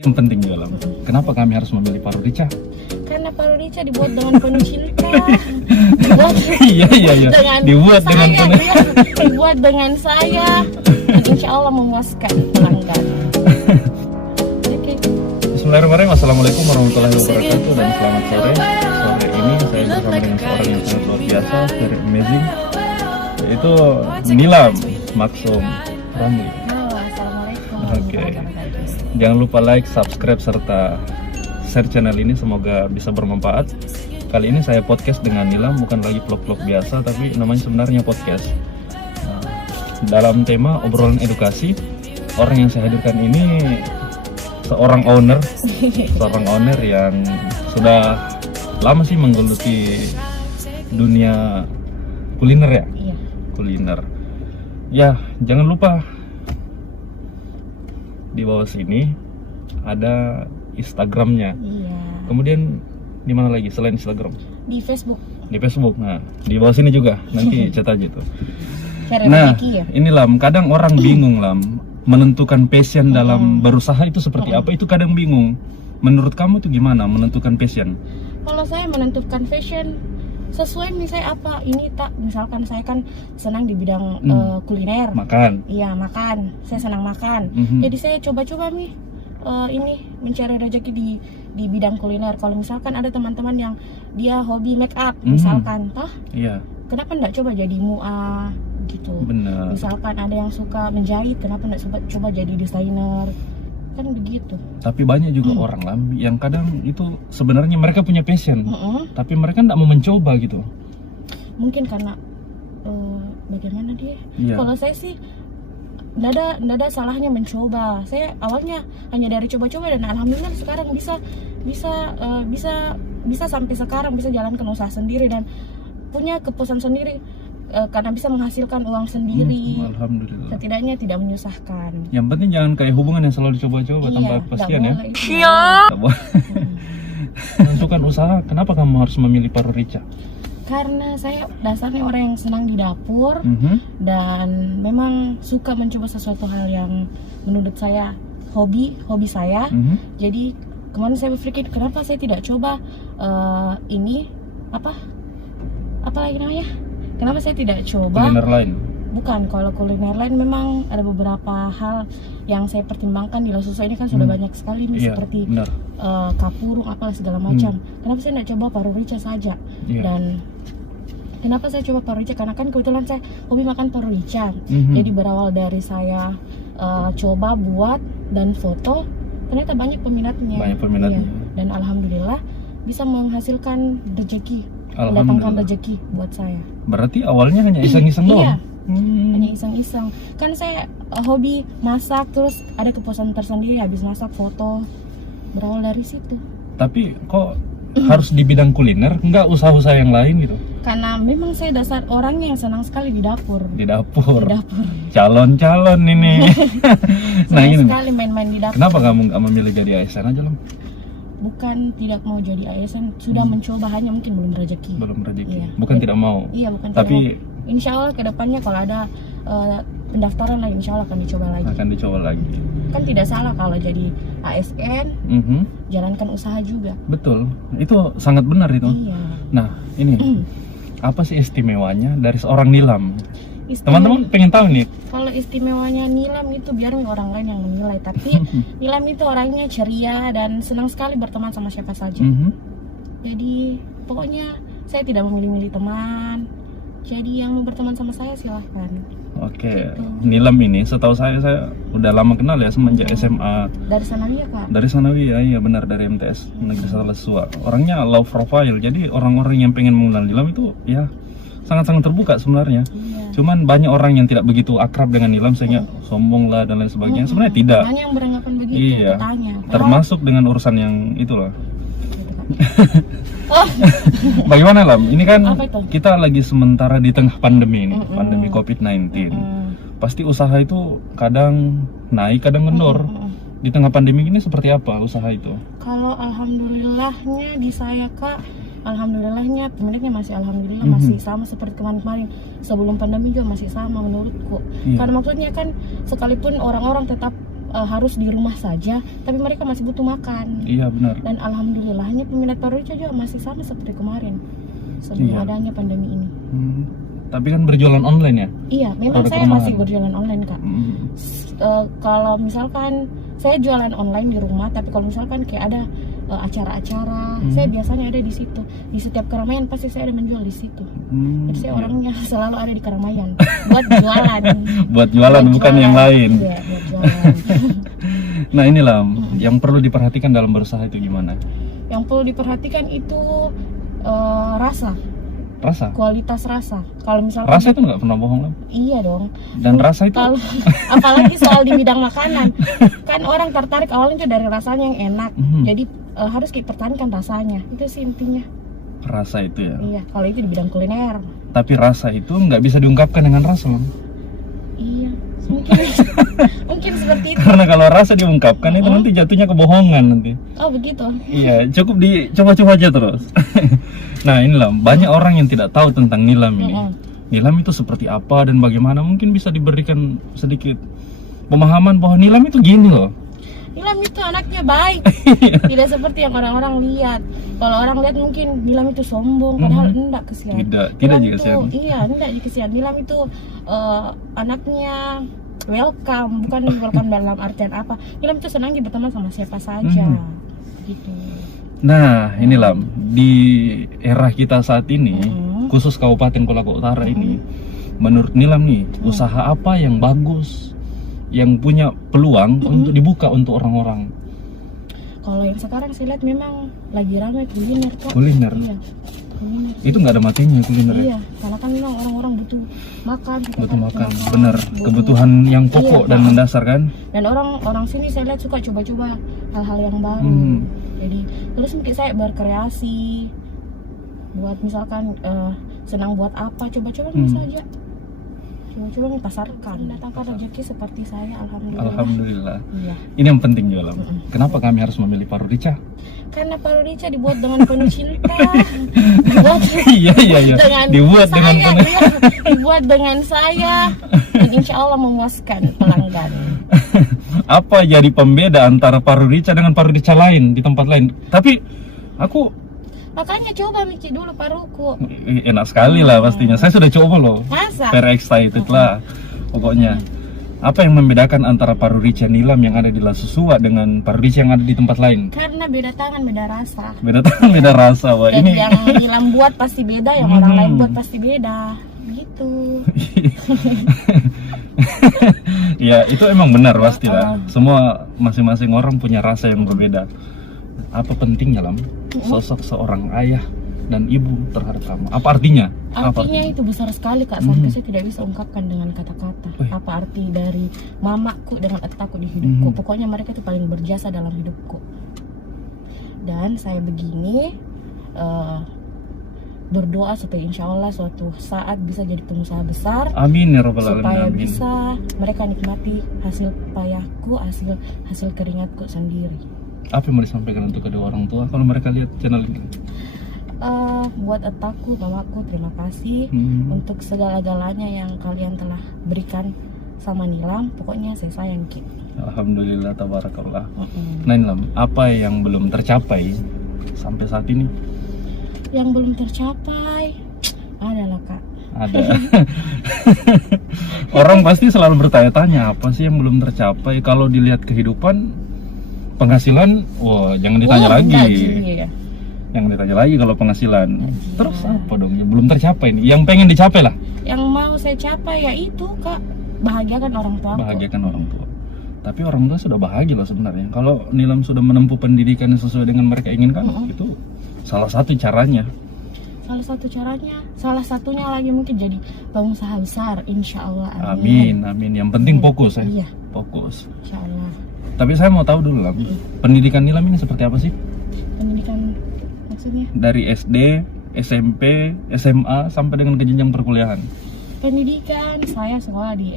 Yang penting juga, kenapa kami harus memilih Paru Rica? Karena Paru Rica dibuat dengan penuh cinta. Iya. Dibuat dengan penuh. Dibuat dengan saya. Dan insya Allah memuaskan pelanggan. Oke. Bismillahirrahmanirrahim. Assalamualaikum warahmatullahi wabarakatuh dan selamat sore. Sore ini saya bersama dengan seorang yang sangat luar biasa, very amazing, yaitu Nilam Maksum Ramli. Oke. Jangan lupa like, subscribe, serta share channel ini, semoga bisa bermanfaat. Kali ini saya podcast dengan Nilam, bukan lagi vlog-vlog biasa, tapi namanya sebenarnya podcast. Dalam tema obrolan edukasi, orang yang saya hadirkan ini seorang owner yang sudah lama sih menggeluti dunia kuliner ya. Iya. Kuliner. Ya, jangan lupa di bawah sini ada Instagramnya. Iya. Kemudian di mana lagi selain Instagram? Di Facebook. Di Facebook. Nah, di bawah sini juga nanti chat aja tuh. Cari Nah, rezeki ya. ini Lam, kadang orang bingung Lam, menentukan passion dalam berusaha itu seperti apa, itu kadang bingung. Menurut kamu tuh gimana menentukan passion? Kalau saya menentukan fashion sesuai nih saya apa ini tak, misalkan saya kan senang di bidang kuliner, Makan. iya makan, saya senang makan, jadi saya coba-coba nih ini mencari rezeki di bidang kuliner. Kalau misalkan ada teman-teman yang dia hobi make up misalkan, toh Iya. kenapa enggak coba jadi mua gitu. Benar. Misalkan ada yang suka menjahit, kenapa enggak coba jadi desainer, kan begitu. Tapi banyak juga orang Lam yang kadang itu sebenarnya mereka punya passion, tapi mereka nggak mau mencoba gitu. Mungkin karena bagaimana dia? Iya. Kalau saya sih nggak ada salahnya mencoba. Saya awalnya hanya dari coba-coba dan alhamdulillah sekarang bisa sampai sekarang bisa jalankan usaha sendiri dan punya kepuasan sendiri karena bisa menghasilkan uang sendiri. Alhamdulillah. Setidaknya tidak menyusahkan. Yang penting jangan kayak hubungan yang selalu dicoba-coba tanpa Iya, kepastian ya. nggak boleh itu. Nggak boleh. Menentukan usaha, kenapa kamu harus memilih Paru Rica? Karena saya dasarnya orang yang senang di dapur dan memang suka mencoba sesuatu hal yang menurut saya hobi saya. Jadi kemarin saya berpikir kenapa saya tidak coba ini apa lagi namanya? Kenapa saya tidak coba Kuliner lain. Bukan, kalau kuliner lain memang ada beberapa hal yang saya pertimbangkan. Di Losusa ini kan sudah banyak sekali nih, Iya, seperti benar. kapurung apa segala macam. Kenapa saya tidak coba Paru Rica saja? Iya. Dan kenapa saya coba Paru Rica? Karena kan kebetulan saya hobi makan Paru Rica. Jadi berawal dari saya coba buat dan foto, ternyata banyak peminatnya. Banyak peminatnya. Iya. Dan alhamdulillah bisa menghasilkan rezeki, mendatangkan Alhamdulillah. rezeki buat saya. Berarti awalnya hanya iseng-iseng doang? Iya. Hanya iseng-iseng. Kan saya hobi masak, terus ada kepuasan tersendiri habis masak, foto. Berawal dari situ. Tapi kok harus di bidang kuliner, nggak usaha-usaha yang lain gitu? Karena memang saya dasar orang yang senang sekali di dapur. Di dapur. Di dapur. Calon-calon ini. Nah Senang ini, sekali main-main di dapur. kenapa kamu nggak memilih jadi ASN aja Lam? Bukan tidak mau jadi ASN, sudah mencoba, hanya mungkin belum rezeki. Belum rezeki. Iya. Bukan tidak mau. Iya, bukan Tapi tidak mau. Insya Allah kedepannya kalau ada pendaftaran lagi, insya Allah akan dicoba lagi. akan dicoba lagi. Kan tidak salah kalau jadi ASN, jalankan usaha juga. Betul. Itu sangat benar itu. Iya. Nah ini apa sih istimewanya dari seorang Nilam? Istimewa- Teman-teman pengen tahu nih. Kalau istimewanya Nilam itu biar orang lain yang menilai, tapi Nilam itu orangnya ceria dan senang sekali berteman sama siapa saja. Jadi pokoknya saya tidak memilih-milih teman. Jadi yang mau berteman sama saya silahkan. Oke, Nilam ini setahu saya udah lama kenal ya, semenjak SMA. Dari Sanawiyah Kak. Dari Sanawiyah, iya benar, dari MTS Negeri Salesua. Orangnya low profile, jadi orang-orang yang pengen mengenal Nilam itu ya sangat-sangat terbuka sebenarnya. Iya. Cuman banyak orang yang tidak begitu akrab dengan Nilam sehingga sombong lah dan lain sebagainya. Sebenarnya tidak. Banyak yang beranggapan begitu. Iya. Bertanya. Termasuk dengan urusan yang itulah. Oh, Bagaimana Lam? Ini kan Apa itu? kita lagi sementara di tengah pandemi ini, pandemi COVID-19. Pasti usaha itu kadang naik, kadang kendor. Di tengah pandemi ini seperti apa usaha itu? kalau alhamdulillahnya di saya Kak, alhamdulillahnya peminatnya masih alhamdulillah masih sama seperti kemarin-kemarin. Sebelum pandemi juga masih sama menurutku. Iya. Karena maksudnya kan sekalipun orang-orang tetap harus di rumah saja, tapi mereka masih butuh makan. Iya benar. Dan alhamdulillahnya peminat parurica juga masih sama seperti kemarin sebelum adanya pandemi ini. Tapi kan berjualan online ya? Iya, memang saya masih berjualan online Kak. Kalau misalkan saya jualan online di rumah, tapi kalau misalkan kayak ada acara-acara, saya biasanya ada di situ. Di setiap keramaian pasti saya ada menjual di situ. Jadi saya orangnya selalu ada di keramaian buat jualan. Buat jualan bukan yang lain. Iya, buat jualan. Nah inilah yang perlu diperhatikan dalam berusaha itu gimana? Yang perlu diperhatikan itu rasa. Kualitas rasa. Kalau misalkan rasa itu nggak pernah bohong lah. Iya dong. Dan rasa itu kalau apalagi soal di bidang makanan, kan orang tertarik awalnya itu dari rasanya yang enak. Jadi harus kita pertahankan rasanya. Itu sih intinya. Rasa itu ya. Iya, kalau itu di bidang kuliner. Tapi rasa itu nggak bisa diungkapkan dengan rasa loh. Iya, mungkin seperti itu. Karena kalau rasa diungkapkan itu nanti jatuhnya kebohongan nanti. Oh begitu. Iya, cukup dicoba-coba aja terus. Nah inilah banyak orang yang tidak tahu tentang nilam ini. Nilam itu seperti apa dan bagaimana, mungkin bisa diberikan sedikit pemahaman bahwa nilam itu gini loh. Nilam itu anaknya baik, tidak seperti yang orang-orang lihat. Kalau orang lihat mungkin Nilam itu sombong, padahal enggak, kesian. Tidak juga kesian. Iya, enggak kesian. Nilam itu anaknya welcome, bukan welcome dalam artian apa. Nilam itu senang berteman sama siapa saja, gitu. Nah, inilah di era kita saat ini, khusus Kabupaten Kolaka Utara ini, menurut Nilam nih, usaha apa yang bagus, yang punya peluang untuk dibuka untuk orang-orang? Kalau yang sekarang saya lihat memang lagi ramai kuliner, Kak. Kuliner? Iya, kuliner. Itu nggak ada matinya kuliner ya? Iya, karena kan memang orang-orang butuh makan. Butuh makan, bener. Kebutuhan yang pokok dan mendasar kan? Dan orang sini saya lihat suka coba-coba hal-hal yang baru. Jadi terus mungkin saya berkreasi buat misalkan senang buat apa, coba-coba bisa aja. Coba-coba dipasarkan, datangkan rezeki seperti saya, alhamdulillah. Alhamdulillah. Iya. Ini yang penting juga, Kenapa kami harus memilih parurica? Karena parurica dibuat dengan penuh cinta. Iya. Dibuat dengan saya. Dan insya Allah memuaskan pelanggan. Apa jadi pembeda antara parurica dengan parurica lain di tempat lain? Tapi aku makanya coba Mici dulu paruku. Enak sekali lah pastinya. Saya sudah coba loh. Masa? Very excited lah. Pokoknya. Apa yang membedakan antara parurica Nilam yang ada di La Susua dengan parurica yang ada di tempat lain? Karena beda tangan, beda rasa. Beda tangan, beda rasa. Wah, ini yang Nilam buat pasti beda, yang orang lain buat pasti beda. Gitu. Ya, itu emang benar pastilah. Semua masing-masing orang punya rasa yang berbeda. Apa pentingnya Lam sosok seorang ayah dan ibu terhadap kamu? Apa artinya? Artinya itu besar sekali Kak, sampai saya tidak bisa ungkapkan dengan kata-kata. Apa arti dari mamaku dengan etaku di hidupku? Pokoknya mereka itu paling berjasa dalam hidupku. Dan saya begini berdoa supaya insya Allah suatu saat bisa jadi pengusaha besar. Amin ya rabbal alamin. Supaya bisa mereka nikmati hasil payahku, hasil keringatku sendiri. Apa yang mau disampaikan untuk kedua orang tua kalau mereka lihat channel ini? Buat etaku, mamaku, terima kasih untuk segala-galanya yang kalian telah berikan sama Nilam. Pokoknya saya sayang Ki. Alhamdulillah, tabarakallah. Nah Nilam, apa yang belum tercapai sampai saat ini? Yang belum tercapai adalah Kak. Ada. Orang pasti selalu bertanya-tanya apa sih yang belum tercapai. Kalau dilihat kehidupan, penghasilan, wah jangan ditanya lagi. Jangan ditanya lagi kalau penghasilan. Terus apa dong yang belum tercapai nih? Yang pengen dicapai lah. Yang mau saya capai ya itu Kak, bahagiakan orang tua. Bahagiakan orang tua. Tapi orang tua sudah bahagia loh sebenarnya. Kalau Nilam sudah menempuh pendidikan yang sesuai dengan mereka inginkan, itu salah satu caranya. Salah satunya lagi mungkin jadi pengusaha besar, insya Allah. Amin. Yang penting fokus ya. Iya. Fokus. Insya Allah. Tapi saya mau tahu dulu Lam, pendidikan Nilam ini seperti apa sih? Pendidikan maksudnya? Dari SD, SMP, SMA sampai dengan ke jenjang perkuliahan. Pendidikan saya sekolah di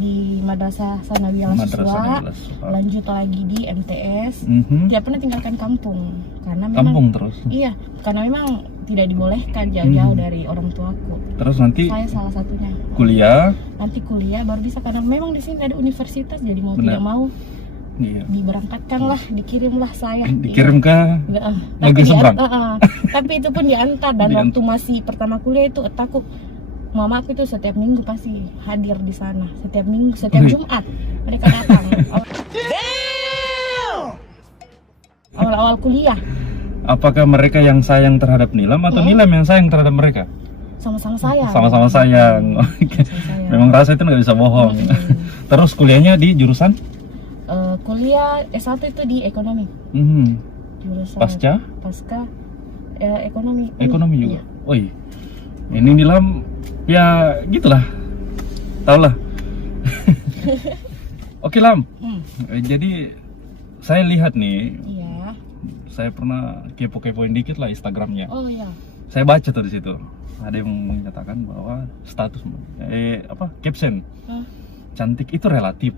di Madrasah Sanawiyah La Susua, lanjut lagi di MTS. Tidak pernah tinggalkan kampung karena memang kampung terus. Iya, karena memang tidak dibolehkan jauh-jauh dari orang tuaku. Terus nanti Saya salah satunya. kuliah. Nanti kuliah baru bisa, karena memang di sini ada universitas, jadi mau Benar. tidak mau Iya. diberangkatkan lah, dikirimlah saya. Dikirim ke Tapi negeri seberang. tapi itu pun diantar, dan Diantar. waktu masih pertama kuliah itu takut. Mama aku itu setiap minggu pasti hadir di sana, setiap minggu, setiap Wih. Jumat mereka datang. Awal-awal kuliah Apakah mereka yang sayang terhadap Nilam atau Nilam yang sayang terhadap mereka? sama-sama sayang. Sama-sama sayang. Oke. Sayang. Memang rasa itu nggak bisa bohong. Terus kuliahnya di jurusan? Kuliah S1 itu di ekonomi. Jurusan Pasca ekonomi. ekonomi juga. Iya. Oh iya. Ini Nilam ya gitulah. Tahu lah. Oke Lam. Jadi saya lihat nih, Iya. saya pernah kepo-kepoin dikit lah Instagramnya. Oh iya. Saya baca tuh di situ. Ada yang menyatakan bahwa status caption, cantik itu relatif.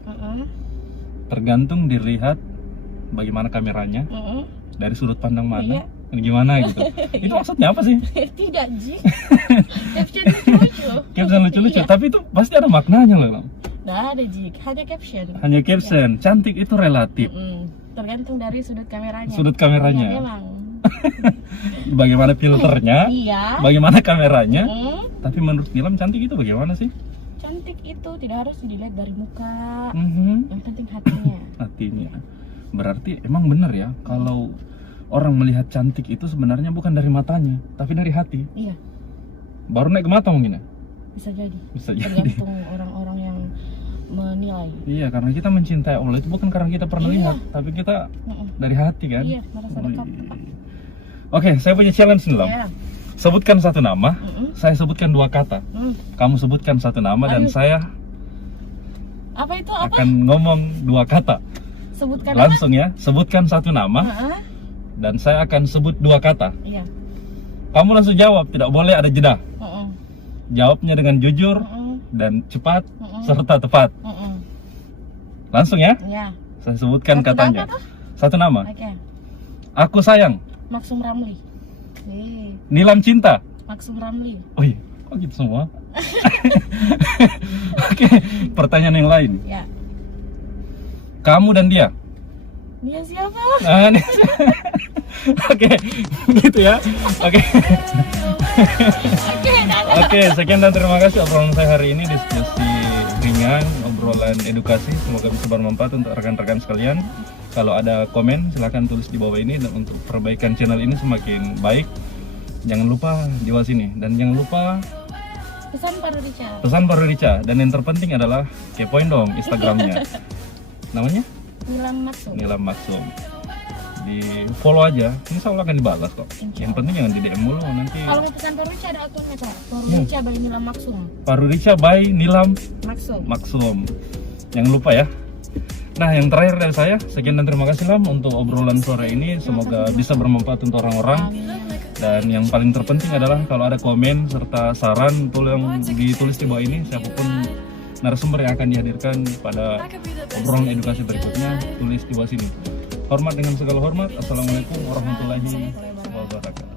Tergantung dilihat bagaimana kameranya, dari sudut pandang mana, Iya. dan gimana gitu. Itu maksudnya apa sih? Tidak, Ji. Caption lucu-lucu. Caption lucu-lucu, Iya. tapi itu pasti ada maknanya loh Lam. Nggak ada, Ji. Hanya caption. Hanya caption, cantik itu relatif. Tergantung dari sudut kameranya. Sudut kameranya. Ya, emang. Bagaimana filternya, Iya. bagaimana kameranya. Mm. Tapi menurut Nilam cantik itu bagaimana sih? Cantik itu tidak harus dilihat dari muka. Mhm. Yang penting hatinya. Hatinya. Berarti emang bener ya kalau orang melihat cantik itu sebenarnya bukan dari matanya, tapi dari hati. Iya, Baru naik ke mata mungkin ya? bisa jadi. Bisa jadi. Tergantung orang-orang yang menilai. Iya, karena kita mencintai Allah itu bukan karena kita pernah Iya. lihat, tapi kita dari hati kan? Iya, merasa dekat. Oke, saya punya challenge nih Lam. Iya. Sebutkan satu nama, saya sebutkan dua kata. Kamu sebutkan satu nama dan Ayo. saya Apa itu apa? akan ngomong dua kata. Sebutkan Langsung ya, sebutkan satu nama apa? dan saya akan sebut dua kata. Iya. Kamu langsung jawab, tidak boleh ada jeda. Jawabnya dengan jujur dan cepat serta tepat. Langsung ya, Iya. saya sebutkan Satu katanya. nama tuh? Satu nama. Oke. Aku sayang. Maksum Ramli. Nilam cinta. Maksum Ramli. Oh iya, kok gitu semua? Oke, pertanyaan yang lain. Ya. Kamu dan dia. Dia siapa? Ah, ini- Oke, gitu ya. Oke. Oke, sekian dan terima kasih obrolan saya hari ini, diskusi ringan, obrolan edukasi. Semoga bisa bermanfaat untuk rekan-rekan sekalian. Kalau ada komen silahkan tulis di bawah ini, dan untuk perbaikan channel ini semakin baik jangan lupa jiwa sini, dan jangan lupa Pesan Pak Rica. pesan Pak Rica, dan yang terpenting adalah kepoin dong Instagramnya. Namanya Nilam Maksum. Nilam Maksum. Di follow aja, insya Allah akan dibalas kok. Yang penting jangan di DM mulu nanti. Kalau mau pesan Pak Rica ada akunnya Pak. Pak Rica by Nilam Maksum. Pak Rica by Nilam Maksum. Maksum. Jangan lupa ya. Nah, yang terakhir dari saya, sekian dan terima kasih Lam untuk obrolan sore ini. Semoga bisa bermanfaat untuk orang-orang. Dan yang paling terpenting adalah kalau ada komen serta saran, tolong ditulis di bawah ini. Siapapun narasumber yang akan dihadirkan pada obrolan edukasi berikutnya, tulis di bawah sini. Hormat dengan segala hormat. Assalamualaikum warahmatullahi wabarakatuh.